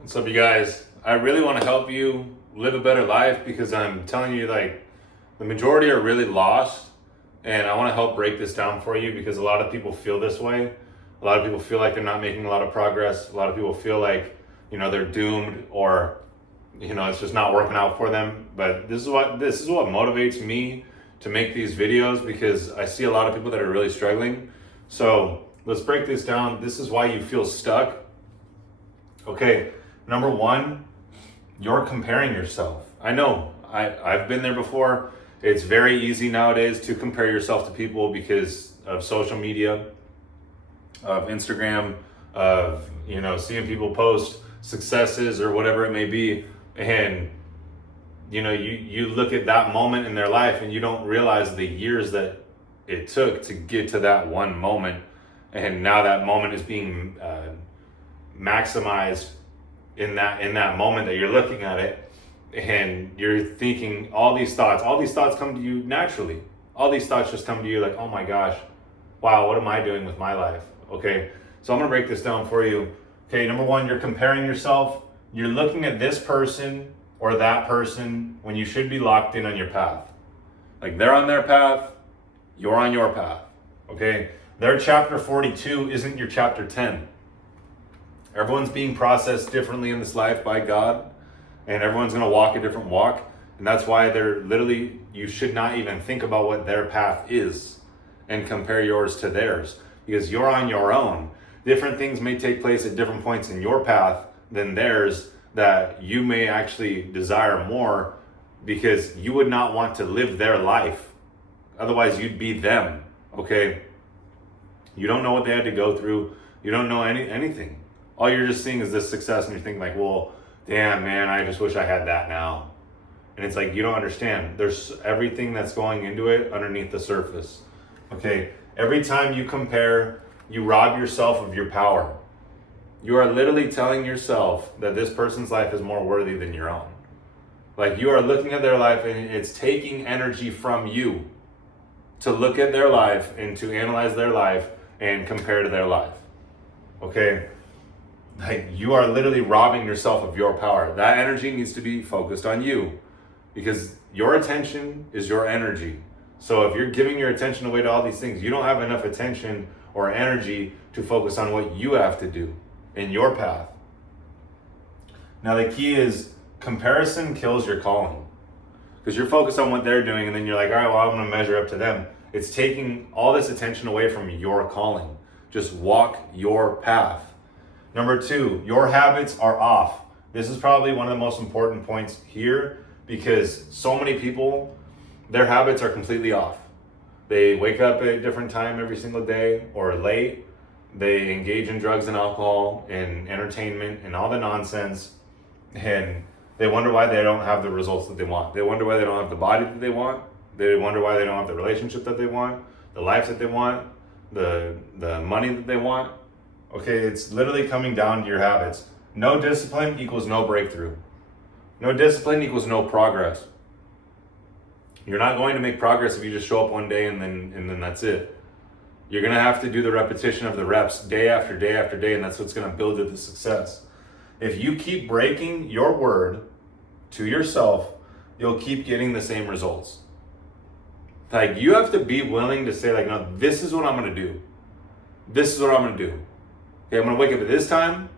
What's up, you guys? I really want to help you live a better life because I'm telling you, like, the majority are really lost. And I want to help break this down for you because a lot of people feel this way. A lot of people feel like they're not making a lot of progress. A lot of people feel like, they're doomed or, it's just not working out for them. But this is what motivates me to make these videos because I see a lot of people that are really struggling. So let's break this down. This is why you feel stuck. Okay. Number one, you're comparing yourself. I know, I've been there before. It's very easy nowadays to compare yourself to people because of social media, of Instagram, of, seeing people post successes or whatever it may be. And, you look at that moment in their life and you don't realize the years that it took to get to that one moment. And now that moment is being maximized in that moment that you're looking at it, and you're thinking all these thoughts come to you naturally. All these thoughts just come to you like, oh my gosh, wow, what am I doing with my life? Okay, so I'm gonna break this down for you. Okay, number one, you're comparing yourself. You're looking at this person or that person when you should be locked in on your path. Like, they're on their path, you're on your path. Okay, their chapter 42 isn't your chapter 10. Everyone's being processed differently in this life by God, and everyone's going to walk a different walk. And that's why you should not even think about what their path is and compare yours to theirs, because you're on your own. Different things may take place at different points in your path than theirs that you may actually desire more, because you would not want to live their life. Otherwise, you'd be them. Okay? You don't know what they had to go through. You don't know anything. All you're just seeing is this success, and you're thinking like, well, damn, man, I just wish I had that now. And it's like, you don't understand. There's everything that's going into it underneath the surface. Okay, every time you compare, you rob yourself of your power. You are literally telling yourself that this person's life is more worthy than your own. Like, you are looking at their life and it's taking energy from you to look at their life and to analyze their life and compare to their life. Okay? Like, you are literally robbing yourself of your power. That energy needs to be focused on you, because your attention is your energy. So if you're giving your attention away to all these things, you don't have enough attention or energy to focus on what you have to do in your path. Now, the key is comparison kills your calling, because you're focused on what they're doing and then you're like, all right, well, I'm going to measure up to them. It's taking all this attention away from your calling. Just walk your path. Number two, your habits are off. This is probably one of the most important points here, because so many people, their habits are completely off. They wake up at a different time every single day or late. They engage in drugs and alcohol and entertainment and all the nonsense. And they wonder why they don't have the results that they want. They wonder why they don't have the body that they want. They wonder why they don't have the relationship that they want, the life that they want, the money that they want. Okay, it's literally coming down to your habits. No discipline equals no breakthrough. No discipline equals no progress. You're not going to make progress if you just show up one day and then that's it. You're going to have to do the repetition of the reps day after day after day, and that's what's going to build you to success. If you keep breaking your word to yourself, you'll keep getting the same results. Like, you have to be willing to say, like, no, this is what I'm going to do. This is what I'm going to do. Okay, I'm going to wake up at this time.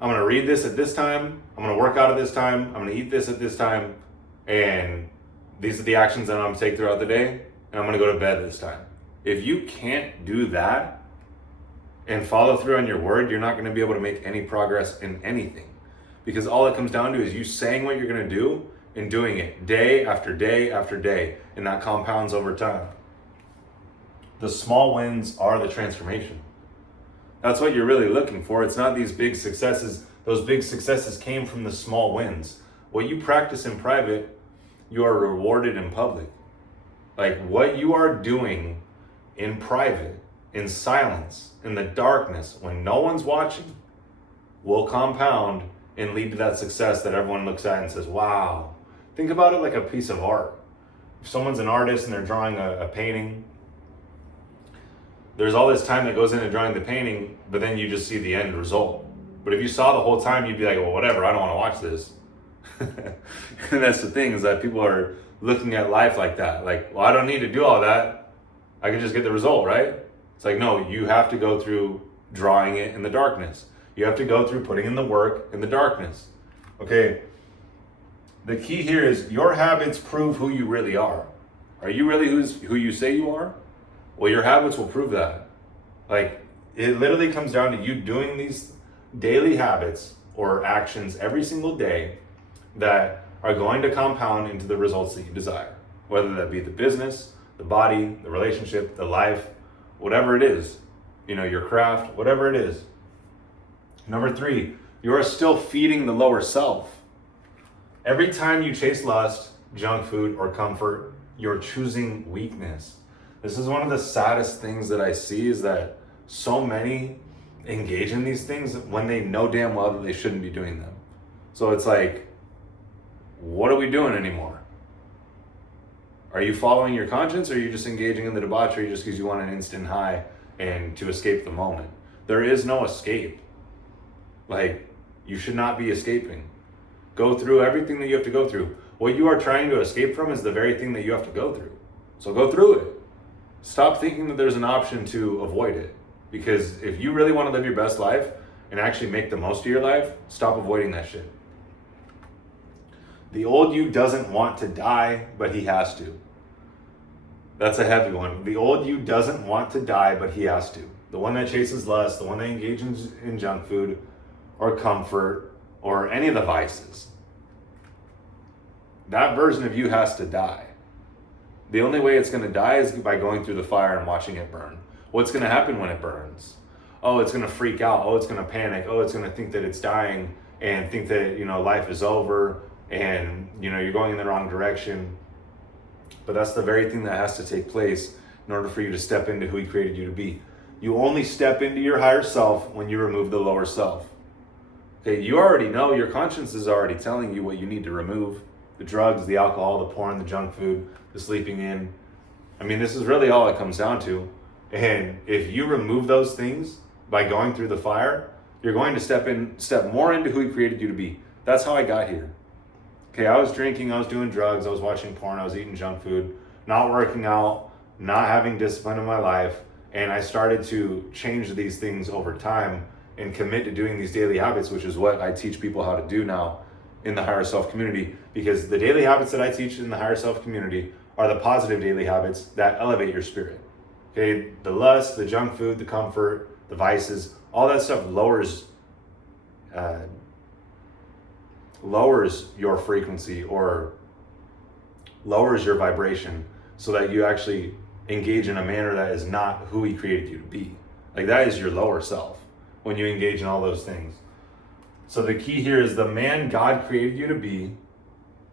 I'm going to read this at this time. I'm going to work out at this time. I'm going to eat this at this time. And these are the actions that I'm going to take throughout the day. And I'm going to go to bed this time. If you can't do that and follow through on your word, you're not going to be able to make any progress in anything. Because all it comes down to is you saying what you're going to do and doing it day after day after day. And that compounds over time. The small wins are the transformation. That's what you're really looking for. It's not these big successes. Those big successes came from the small wins. What you practice in private, you are rewarded in public. Like, what you are doing in private, in silence, in the darkness, when no one's watching, will compound and lead to that success that everyone looks at and says, wow. Think about it like a piece of art. If someone's an artist and they're drawing a painting, there's all this time that goes into drawing the painting, but then you just see the end result. But if you saw the whole time, you'd be like, well, whatever, I don't want to watch this. And that's the thing, is that people are looking at life like that. Like, well, I don't need to do all that. I can just get the result, right? It's like, no, you have to go through drawing it in the darkness. You have to go through putting in the work in the darkness. Okay. The key here is your habits prove who you really are. Are you really who you say you are? Well, your habits will prove that. Like, it literally comes down to you doing these daily habits or actions every single day that are going to compound into the results that you desire. Whether that be the business, the body, the relationship, the life, whatever it is, your craft, whatever it is. Number 3, you are still feeding the lower self. Every time you chase lust, junk food, or comfort, you're choosing weakness. This is one of the saddest things that I see, is that so many engage in these things when they know damn well that they shouldn't be doing them. So it's like, what are we doing anymore? Are you following your conscience, or are you just engaging in the debauchery just because you want an instant high and to escape the moment? There is no escape. Like, you should not be escaping. Go through everything that you have to go through. What you are trying to escape from is the very thing that you have to go through. So go through it. Stop thinking that there's an option to avoid it. Because if you really want to live your best life and actually make the most of your life, stop avoiding that shit. The old you doesn't want to die, but he has to. That's a heavy one. The old you doesn't want to die, but he has to. The one that chases lust, the one that engages in junk food or comfort or any of the vices. That version of you has to die. The only way it's going to die is by going through the fire and watching it burn. What's going to happen when it burns? Oh, it's going to freak out. Oh, it's going to panic. Oh, it's going to think that it's dying and think that, life is over and, you're going in the wrong direction. But that's the very thing that has to take place in order for you to step into who he created you to be. You only step into your higher self when you remove the lower self. Okay, you already know, your conscience is already telling you what you need to remove. The drugs, the alcohol, the porn, the junk food, the sleeping in. I mean, this is really all it comes down to. And if you remove those things by going through the fire, you're going to step more into who he created you to be. That's how I got here. Okay, I was drinking, I was doing drugs, I was watching porn, I was eating junk food, not working out, not having discipline in my life. And I started to change these things over time and commit to doing these daily habits, which is what I teach people how to do now in the Higher Self community. Because the daily habits that I teach in the Higher Self community are the positive daily habits that elevate your spirit. Okay, the lust, the junk food, the comfort, the vices, all that stuff lowers your frequency or lowers your vibration so that you actually engage in a manner that is not who he created you to be. Like, that is your lower self when you engage in all those things. So the key here is the man God created you to be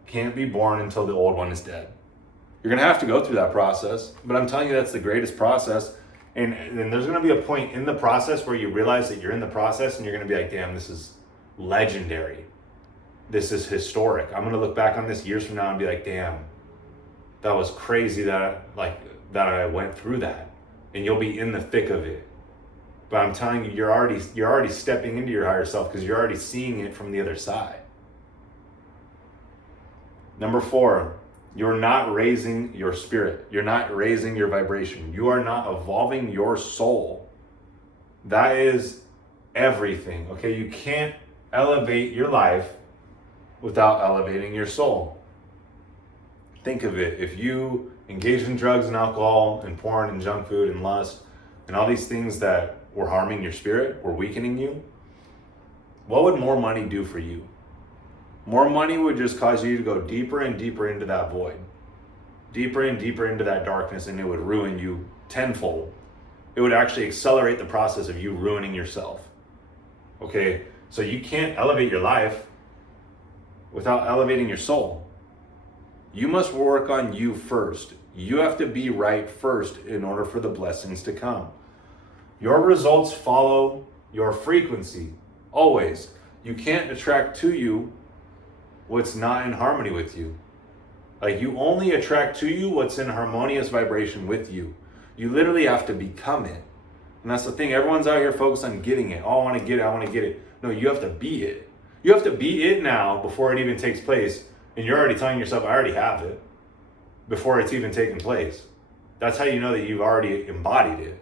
can't be born until the old one is dead. You're going to have to go through that process, but I'm telling you that's the greatest process. And there's going to be a point in the process where you realize that you're in the process and you're going to be like, damn, this is legendary. This is historic. I'm going to look back on this years from now and be like, damn, that was crazy that I went through that. And you'll be in the thick of it. But I'm telling you, you're already stepping into your higher self because you're already seeing it from the other side. Number 4, you're not raising your spirit. You're not raising your vibration. You are not evolving your soul. That is everything, okay? You can't elevate your life without elevating your soul. Think of it. If you engage in drugs and alcohol and porn and junk food and lust and all these things that were harming your spirit, were weakening you, what would more money do for you? More money would just cause you to go deeper and deeper into that void, deeper and deeper into that darkness, and it would ruin you tenfold. It would actually accelerate the process of you ruining yourself. Okay, so you can't elevate your life without elevating your soul. You must work on you first. You have to be right first in order for the blessings to come. Your results follow your frequency, always. You can't attract to you what's not in harmony with you. Like, you only attract to you what's in harmonious vibration with you. You literally have to become it. And that's the thing, everyone's out here focused on getting it. Oh, I want to get it, I want to get it. No, you have to be it. You have to be it now before it even takes place. And you're already telling yourself, I already have it, before it's even taken place. That's how you know that you've already embodied it.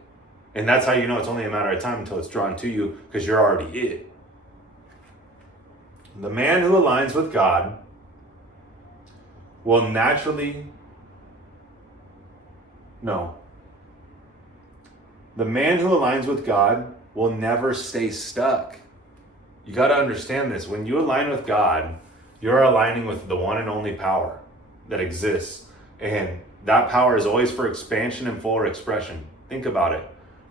And that's how you know it's only a matter of time until it's drawn to you, because you're already it. The man who aligns with God will naturally... No. The man who aligns with God will never stay stuck. You got to understand this. When you align with God, you're aligning with the one and only power that exists. And that power is always for expansion and fuller expression. Think about it.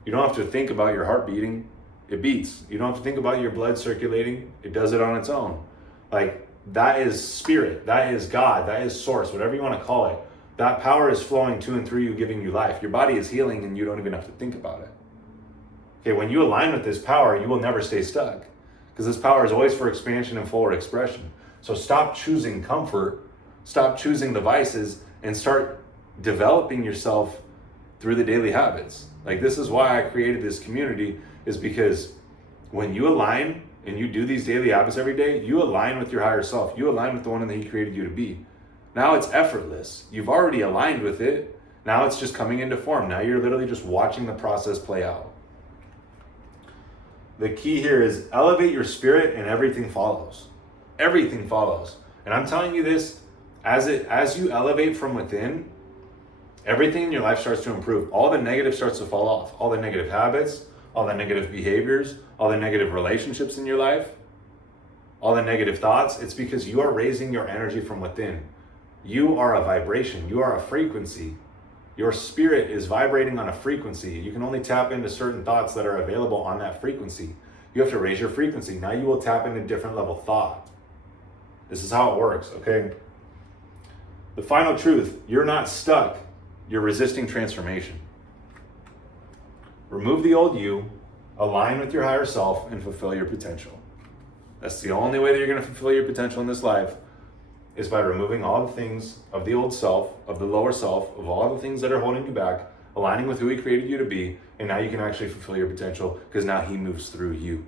You don't have to think about your heart beating. It beats. You don't have to think about your blood circulating. It does it on its own. Like, that is spirit. That is God. That is source, whatever you want to call it. That power is flowing to and through you, giving you life. Your body is healing and you don't even have to think about it. Okay, when you align with this power, you will never stay stuck, because this power is always for expansion and fuller expression. So stop choosing comfort, stop choosing the vices, and start developing yourself through the daily habits. Like, this is why I created this community, is because when you align and you do these daily habits every day, you align with your higher self. You align with the one that he created you to be. Now it's effortless. You've already aligned with it. Now it's just coming into form. Now you're literally just watching the process play out. The key here is elevate your spirit and everything follows. Everything follows. And I'm telling you this, as you elevate from within, everything in your life starts to improve. All the negative starts to fall off. All the negative habits, all the negative behaviors, all the negative relationships in your life, all the negative thoughts. It's because you are raising your energy from within. You are a vibration. You are a frequency. Your spirit is vibrating on a frequency. You can only tap into certain thoughts that are available on that frequency. You have to raise your frequency. Now you will tap into different level thought. This is how it works, okay? The final truth, you're not stuck. You're resisting transformation. Remove the old you, align with your higher self, and fulfill your potential. That's the only way that you're going to fulfill your potential in this life, is by removing all the things of the old self, of the lower self, of all the things that are holding you back, aligning with who he created you to be, and now you can actually fulfill your potential, because now he moves through you.